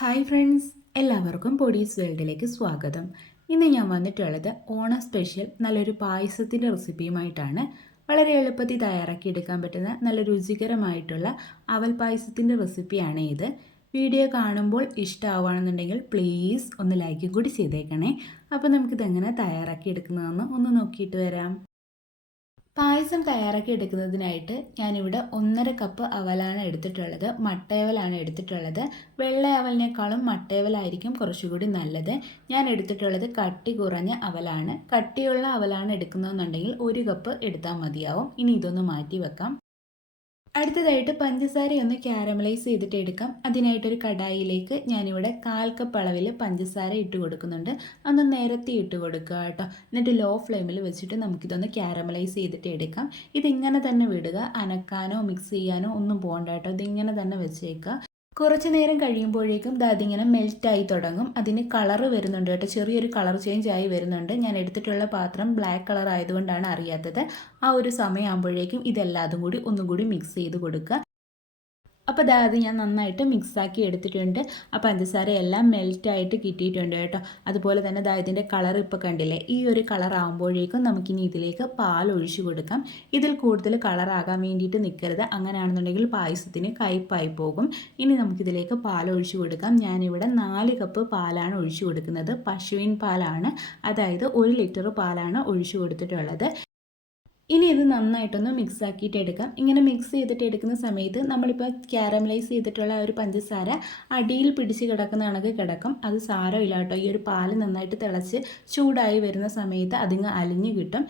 Hi friends എല്ലാവർക്കും പൊടീസ് വേൾഡിലേക്ക് സ്വാഗതം. ഇന്ന് ഞാൻ വന്നിട്ടുള്ളത് ഓണ സ്പെഷ്യൽ നല്ലൊരു പായസത്തിന്റെ റെസിപ്പിയുമായിട്ടാണ് വളരെ എളുപ്പത്തിൽ തയ്യാറാക്കി എടുക്കാൻ പറ്റുന്ന നല്ല രുചികരമായിട്ടുള്ള അവൽ പായസത്തിന്റെ റെസിപ്പിയാണ് ഇത്. വീഡിയോ കാണുമ്പോൾ ഇഷ്ടമാവുകയാണെന്നുണ്ടെങ്കിൽ പ്ലീസ് ഒന്ന് ലൈക്കും കൂടി ചെയ്തേക്കണേ. അപ്പോൾ നമുക്കിതെങ്ങനെ തയ്യാറാക്കി എടുക്കുന്നതെന്ന് ഒന്ന് നോക്കിയിട്ട് വരാം. പായസം തയ്യാറാക്കി എടുക്കുന്നതിനായിട്ട് ഞാനിവിടെ ഒന്നര കപ്പ് അവലാണ് എടുത്തിട്ടുള്ളത്. മട്ടയവലാണ് എടുത്തിട്ടുള്ളത്. വെള്ള അവലിനേക്കാളും മട്ടയവലായിരിക്കും കുറച്ചുകൂടി നല്ലത്. ഞാൻ എടുത്തിട്ടുള്ളത് കട്ടി കുറഞ്ഞ അവലാണ്. കട്ടിയുള്ള അവലാണ് എടുക്കുന്നതെന്നുണ്ടെങ്കിൽ ഒരു കപ്പ് എടുത്താൽ മതിയാവും. ഇനി ഇതൊന്ന് മാറ്റി വെക്കാം. അടുത്തതായിട്ട് പഞ്ചസാര ഒന്ന് ക്യാരമലൈസ് ചെയ്തിട്ട് എടുക്കാം. അതിനായിട്ടൊരു കടായിലേക്ക് ഞാനിവിടെ കാൽ കപ്പ് അളവിൽ പഞ്ചസാര ഇട്ട് കൊടുക്കുന്നുണ്ട്. അന്ന് നിരത്തി ഇട്ട് കൊടുക്കുക കേട്ടോ. എന്നിട്ട് ലോ ഫ്ലെയിമിൽ വെച്ചിട്ട് നമുക്കിതൊന്ന് ക്യാരമലൈസ് ചെയ്തിട്ട് എടുക്കാം. ഇതിങ്ങനെ തന്നെ വിടുക. അനക്കാനോ മിക്സ് ചെയ്യാനോ ഒന്നും പോകണ്ട കേട്ടോ. ഇതിങ്ങനെ തന്നെ വെച്ചേക്കുക. കുറച്ച് നേരം കഴിയുമ്പോഴേക്കും അതിങ്ങനെ മെൽറ്റായി തുടങ്ങും. അതിന് കളറ് വരുന്നുണ്ട് കേട്ടോ. ചെറിയൊരു കളർ ചേഞ്ച് ആയി വരുന്നുണ്ട്. ഞാൻ എടുത്തിട്ടുള്ള പാത്രം ബ്ലാക്ക് കളർ ആയതുകൊണ്ടാണ് അറിയാത്തത്. ആ ഒരു സമയമാകുമ്പോഴേക്കും ഇതെല്ലാതും കൂടി ഒന്നും കൂടി മിക്സ് ചെയ്ത് കൊടുക്കുക. അപ്പോൾ അതാ അത് ഞാൻ നന്നായിട്ട് മിക്സാക്കി എടുത്തിട്ടുണ്ട്. ആ പഞ്ചസാര എല്ലാം മെൽറ്റായിട്ട് കിട്ടിയിട്ടുണ്ട് കേട്ടോ. അതുപോലെ തന്നെ ദാ ഇതിന്റെ കളർ ഇപ്പോൾ കണ്ടില്ലേ? ഈ ഒരു കളർ ആകുമ്പോഴേക്കും നമുക്കിനി ഇതിലേക്ക് പാൽ ഒഴിച്ചു കൊടുക്കാം. ഇതിൽ കൂടുതൽ കളറാകാൻ വേണ്ടിയിട്ട് നിൽക്കരുത് അങ്ങനെയാണെന്നുണ്ടെങ്കിൽ പായസത്തിന് കയ്പായി പോകും. ഇനി നമുക്കിതിലേക്ക് പാൽ ഒഴിച്ചു കൊടുക്കാം. ഞാനിവിടെ നാല് കപ്പ് പാലാണ് ഒഴിച്ചു കൊടുക്കുന്നത്. പശുവിൻ പാലാണ്. അതായത് ഒരു ലിറ്റർ പാലാണ് ഒഴിച്ചു കൊടുത്തിട്ടുള്ളത്. ഇനി ഇത് നന്നായിട്ടൊന്ന് മിക്സ് ആക്കിയിട്ട് എടുക്കാം. ഇങ്ങനെ മിക്സ് ചെയ്തിട്ട് എടുക്കുന്ന സമയത്ത് നമ്മളിപ്പോൾ ക്യാരമലൈസ് ചെയ്തിട്ടുള്ള ആ ഒരു പഞ്ചസാര അടിയിൽ പിടിച്ച് കിടക്കുന്ന കണക്ക് കിടക്കും. അത് സാരമില്ല കേട്ടോ. ഈ ഒരു പാൽ നന്നായിട്ട് തിളച്ച് ചൂടായി വരുന്ന സമയത്ത് അതിങ്ങ് അലിഞ്ഞു കിട്ടും.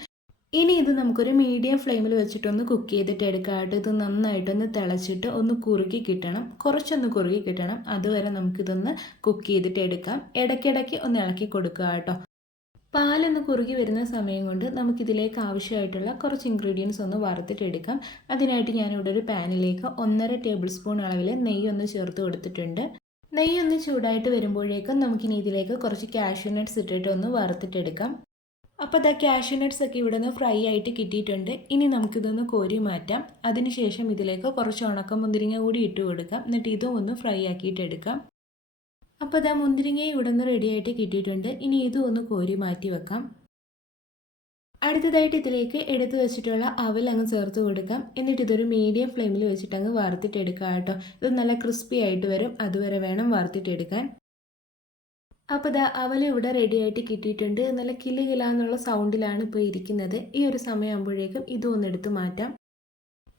ഇനി ഇത് നമുക്കൊരു മീഡിയം ഫ്ലെയിമിൽ വെച്ചിട്ടൊന്ന് കുക്ക് ചെയ്തിട്ട് എടുക്കാനായിട്ട് ഇത് നന്നായിട്ടൊന്ന് തിളച്ചിട്ട് ഒന്ന് കുറുക്കി കിട്ടണം. കുറച്ചൊന്ന് കുറുക്കി കിട്ടണം. അതുവരെ നമുക്കിതൊന്ന് കുക്ക് ചെയ്തിട്ട് എടുക്കാം. ഇടയ്ക്കിടയ്ക്ക് ഒന്ന് ഇളക്കി കൊടുക്കുക കേട്ടോ. പാലൊന്ന് കുറുകി വരുന്ന സമയം കൊണ്ട് നമുക്കിതിലേക്ക് ആവശ്യമായിട്ടുള്ള കുറച്ച് ഇൻഗ്രീഡിയൻസ് ഒന്ന് വറുത്തിട്ടെടുക്കാം. അതിനായിട്ട് ഞാനിവിടെ ഒരു പാനിലേക്ക് ഒന്നര ടേബിൾ സ്പൂൺ അളവിൽ നെയ്യ് ഒന്ന് ചേർത്ത് കൊടുത്തിട്ടുണ്ട്. നെയ്യ് ഒന്ന് ചൂടായിട്ട് വരുമ്പോഴേക്കും നമുക്കിനി ഇതിലേക്ക് കുറച്ച് കാഷ്യൂ നട്ട്സ് ഇട്ടിട്ട് ഒന്ന് വറുത്തിട്ടെടുക്കാം. അപ്പോൾ ദാ കാഷ്യൂ നട്ട്സ് ഒക്കെ ഇവിടെ നിന്ന് ഫ്രൈ ആയിട്ട് കിട്ടിയിട്ടുണ്ട്. ഇനി നമുക്കിതൊന്ന് കോരി മാറ്റാം. അതിനുശേഷം ഇതിലേക്ക് കുറച്ച് ഉണക്കമുന്തിരിങ്ങ കൂടി ഇട്ട് കൊടുക്കാം. എന്നിട്ട് ഇതും ഒന്ന് ഫ്രൈ ആക്കിയിട്ട് എടുക്കാം അപ്പോൾ ഇതാ മുന്തിരിങ്ങയും ഇവിടെ നിന്ന് റെഡിയായിട്ട് കിട്ടിയിട്ടുണ്ട്. ഇനി ഇതും ഒന്ന് കോരി മാറ്റി വെക്കാം. അടുത്തതായിട്ട് ഇതിലേക്ക് എടുത്തു വെച്ചിട്ടുള്ള അവൽ അങ്ങ് ചേർത്ത് കൊടുക്കാം. എന്നിട്ട് ഇതൊരു മീഡിയം ഫ്ലെയിമിൽ വെച്ചിട്ട് അങ്ങ് വറുത്തിട്ടെടുക്കാം കേട്ടോ. ഇത് നല്ല ക്രിസ്പി ആയിട്ട് വരും. അതുവരെ വേണം വറുത്തിട്ടെടുക്കാൻ അപ്പോൾ ഇതാ അവൽ ഇവിടെ റെഡി ആയിട്ട് കിട്ടിയിട്ടുണ്ട്. നല്ല കില്ല് കില എന്നുള്ള സൗണ്ടിലാണ് ഇപ്പോൾ ഇരിക്കുന്നത്. ഈ ഒരു സമയമാകുമ്പോഴേക്കും ഇതും ഒന്ന് എടുത്ത് മാറ്റാം.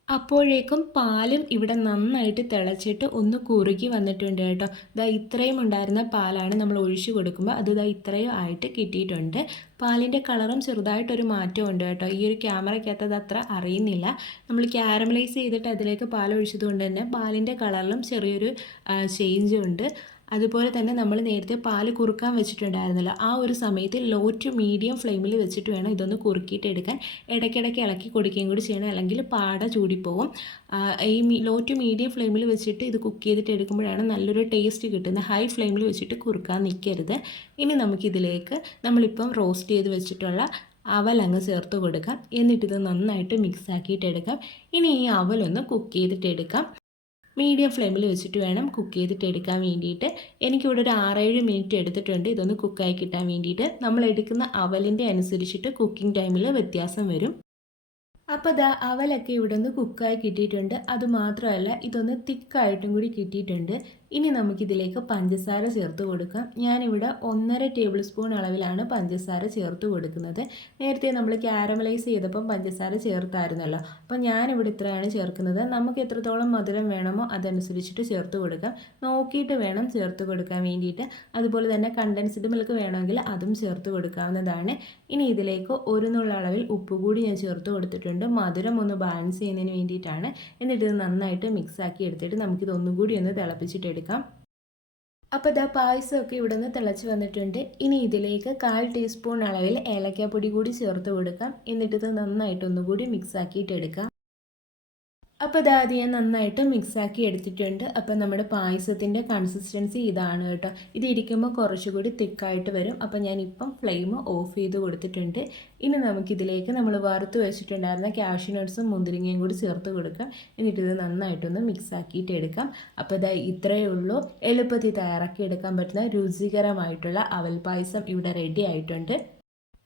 അപ്പോഴേക്കും പാലും ഇവിടെ നന്നായിട്ട് തിളച്ചിട്ട് ഒന്ന് കുറുകി വന്നിട്ടുണ്ട് കേട്ടോ. ഇതാ ഇത്രയും ഉണ്ടായിരുന്ന പാലാണ് നമ്മൾ ഒഴിച്ചു കൊടുക്കുമ്പോൾ അത് ഇതാ ഇത്രയും ആയിട്ട് കിട്ടിയിട്ടുണ്ട്. പാലിന്റെ കളറും ചെറുതായിട്ടൊരു മാറ്റം ഉണ്ട് കേട്ടോ. ഈ ഒരു ക്യാമറയ്ക്കകത്ത് അത് അത്ര അറിയുന്നില്ല. നമ്മൾ ക്യാരമലൈസ് ചെയ്തിട്ട് അതിലേക്ക് പാൽ ഒഴിച്ചതുകൊണ്ട് തന്നെ പാലിന്റെ കളറിലും ചെറിയൊരു ചേഞ്ചും ഉണ്ട്. അതുപോലെ തന്നെ നമ്മൾ നേരത്തെ പാൽ കുറുക്കാൻ വെച്ചിട്ടുണ്ടായിരുന്നല്ലോ. ആ ഒരു സമയത്ത് ലോ ടു മീഡിയം ഫ്ലെയിമിൽ വെച്ചിട്ട് വേണം ഇതൊന്ന് കുറുക്കിയിട്ട് എടുക്കാൻ. ഇടയ്ക്കിടയ്ക്ക് ഇളക്കി കൊടുക്കുകയും കൂടി ചെയ്യണം. അല്ലെങ്കിൽ പാട ചൂടിപ്പോവും. ഈ ലോ ടു മീഡിയം ഫ്ലെയിമിൽ വെച്ചിട്ട് ഇത് കുക്ക് ചെയ്തിട്ട് എടുക്കുമ്പോഴാണ് നല്ലൊരു ടേസ്റ്റ് കിട്ടുന്നത്. ഹൈ ഫ്ലെയിമിൽ വെച്ചിട്ട് കുറുക്കാൻ നിൽക്കരുത്. ഇനി നമുക്കിതിലേക്ക് നമ്മളിപ്പം റോസ്റ്റ് ചെയ്ത് വെച്ചിട്ടുള്ള അവലങ്ങ് ചേർത്ത് കൊടുക്കാം. എന്നിട്ടിത് നന്നായിട്ട് മിക്സ് ആക്കിയിട്ട് എടുക്കാം. ഇനി ഈ അവലൊന്ന് കുക്ക് ചെയ്തിട്ട് എടുക്കാം. മീഡിയം ഫ്ലെയിമിൽ വെച്ചിട്ട് വേണം കുക്ക് ചെയ്തിട്ട് എടുക്കാൻ വേണ്ടിയിട്ട്. എനിക്കിവിടെ ഒരു ആറേഴ് മിനിറ്റ് എടുത്തിട്ടുണ്ട്. ഇതൊന്ന് കുക്കായി കിട്ടാൻ വേണ്ടിയിട്ട്. നമ്മൾ എടുക്കുന്ന അവലിന്റെ അനുസരിച്ചിട്ട് കുക്കിംഗ് ടൈമിൽ വ്യത്യാസം വരും. അപ്പോൾ ദാ അവലൊക്കെ ഇവിടെ നിന്ന് കുക്കായി കിട്ടിയിട്ടുണ്ട്. അതുമാത്രമല്ല ഇതൊന്ന് തിക്കായിട്ടും കൂടി കിട്ടിയിട്ടുണ്ട്. ഇനി നമുക്കിതിലേക്ക് പഞ്ചസാര ചേർത്ത് കൊടുക്കാം. ഞാനിവിടെ ഒന്നര ടേബിൾ സ്പൂൺ അളവിലാണ് പഞ്ചസാര ചേർത്ത് കൊടുക്കുന്നത്. നേരത്തെ നമ്മൾ ക്യാരമലൈസ് ചെയ്തപ്പം പഞ്ചസാര ചേർത്തായിരുന്നല്ലോ. അപ്പോൾ ഞാനിവിടെ ഇത്രയാണ് ചേർക്കുന്നത്. നമുക്ക് എത്രത്തോളം മധുരം വേണമോ അതനുസരിച്ചിട്ട് ചേർത്ത് കൊടുക്കാം. നോക്കിയിട്ട് വേണം ചേർത്ത് കൊടുക്കാൻ വേണ്ടിയിട്ട്. അതുപോലെ തന്നെ കണ്ടൻസ്ഡ് മിൽക്ക് വേണമെങ്കിൽ അതും ചേർത്ത് കൊടുക്കാവുന്നതാണ്. ഇനി ഇതിലേക്ക് ഒരു നുള്ള അളവിൽ ഉപ്പ് കൂടി ഞാൻ ചേർത്ത് കൊടുത്തിട്ടുണ്ട്. മധുരം ഒന്ന് ബാലൻസ് ചെയ്യുന്നതിന് വേണ്ടിയിട്ടാണ്. എന്നിട്ട് ഇത് നന്നായിട്ട് മിക്സ് ആക്കി എടുത്തിട്ട് നമുക്കിത് ഒന്നും കൂടി ഒന്ന് തിളപ്പിച്ചിട്ട് എടുക്കാം. അപ്പോൾ ഇതാ പായസമൊക്കെ ഇവിടെ നിന്ന് തിളച്ച് വന്നിട്ടുണ്ട്. ഇനി ഇതിലേക്ക് കാൽ ടീസ്പൂൺ അളവിൽ ഏലക്കാപ്പൊടി കൂടി ചേർത്ത് കൊടുക്കാം. എന്നിട്ട് ഇത് നന്നായിട്ട് ഒന്നുകൂടി മിക്സ് ആക്കിയിട്ട് എടുക്കാം. അപ്പോൾ ഇതാദ്യം ഞാൻ നന്നായിട്ട് മിക്സാക്കി എടുത്തിട്ടുണ്ട്. അപ്പോൾ നമ്മുടെ പായസത്തിന്റെ കൺസിസ്റ്റൻസി ഇതാണ് കേട്ടോ. ഇത് ഇരിക്കുമ്പോൾ കുറച്ചുകൂടി തിക്കായിട്ട് വരും. അപ്പോൾ ഞാനിപ്പം ഫ്ലെയിം ഓഫ് ചെയ്ത് കൊടുത്തിട്ടുണ്ട്. ഇനി നമുക്കിതിലേക്ക് നമ്മൾ വറുത്ത് വെച്ചിട്ടുണ്ടായിരുന്ന കാഷ്യൂ നട്ട്സും മുന്തിരിങ്ങയും കൂടി ചേർത്ത് കൊടുക്കാം. എന്നിട്ട് ഇത് നന്നായിട്ടൊന്ന് മിക്സാക്കിയിട്ട് എടുക്കാം. അപ്പോൾ ഇതാ ഇത്രയേ ഉള്ളൂ. എളുപ്പത്തിൽ തയ്യാറാക്കി എടുക്കാൻ പറ്റുന്ന രുചികരമായിട്ടുള്ള അവൽ പായസം ഇവിടെ റെഡി ആയിട്ടുണ്ട്.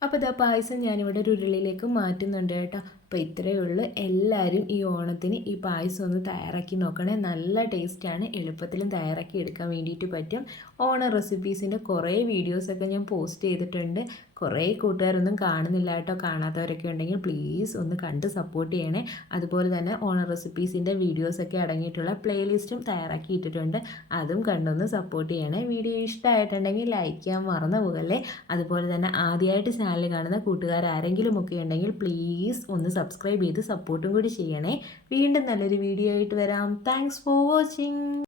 അപ്പോൾ ഇതാ പായസം ഞാനിവിടെ ഒരു ഉരുളിയിലേക്ക് മാറ്റുന്നുണ്ട് കേട്ടോ. അപ്പോൾ ഇത്രയേ ഉള്ളൂ. എല്ലാവരും ഈ ഓണത്തിന് ഈ പായസം ഒന്ന് തയ്യാറാക്കി നോക്കണേ. നല്ല ടേസ്റ്റാണ് എളുപ്പത്തിലും തയ്യാറാക്കി എടുക്കാൻ വേണ്ടിയിട്ട് പറ്റും. ഓണ റെസിപ്പീസിന്റെ കുറേ വീഡിയോസൊക്കെ ഞാൻ പോസ്റ്റ് ചെയ്തിട്ടുണ്ട്. കുറേ കൂട്ടുകാരൊന്നും കാണുന്നില്ല കേട്ടോ. കാണാത്തവരൊക്കെ ഉണ്ടെങ്കിൽ പ്ലീസ് ഒന്ന് കണ്ട് സപ്പോർട്ട് ചെയ്യണേ. അതുപോലെ തന്നെ ഓണർ റെസിപ്പീസിന്റെ വീഡിയോസൊക്കെ അടങ്ങിയിട്ടുള്ള പ്ലേലിസ്റ്റും തയ്യാറാക്കി ഇട്ടിട്ടുണ്ട്. അതും കണ്ടൊന്ന് സപ്പോർട്ട് ചെയ്യണേ. വീഡിയോ ഇഷ്ടമായിട്ടുണ്ടെങ്കിൽ ലൈക്ക് ചെയ്യാൻ മറന്നു പോകല്ലേ അതുപോലെ തന്നെ ആദ്യമായിട്ട് ചാനൽ കാണുന്ന കൂട്ടുകാർ ആരെങ്കിലും ഒക്കെ ഉണ്ടെങ്കിൽ പ്ലീസ് ഒന്ന് സബ്സ്ക്രൈബ് ചെയ്ത് സപ്പോർട്ടും കൂടി ചെയ്യണേ. വീണ്ടും നല്ലൊരു വീഡിയോ ആയിട്ട് വരാം. Thanks for watching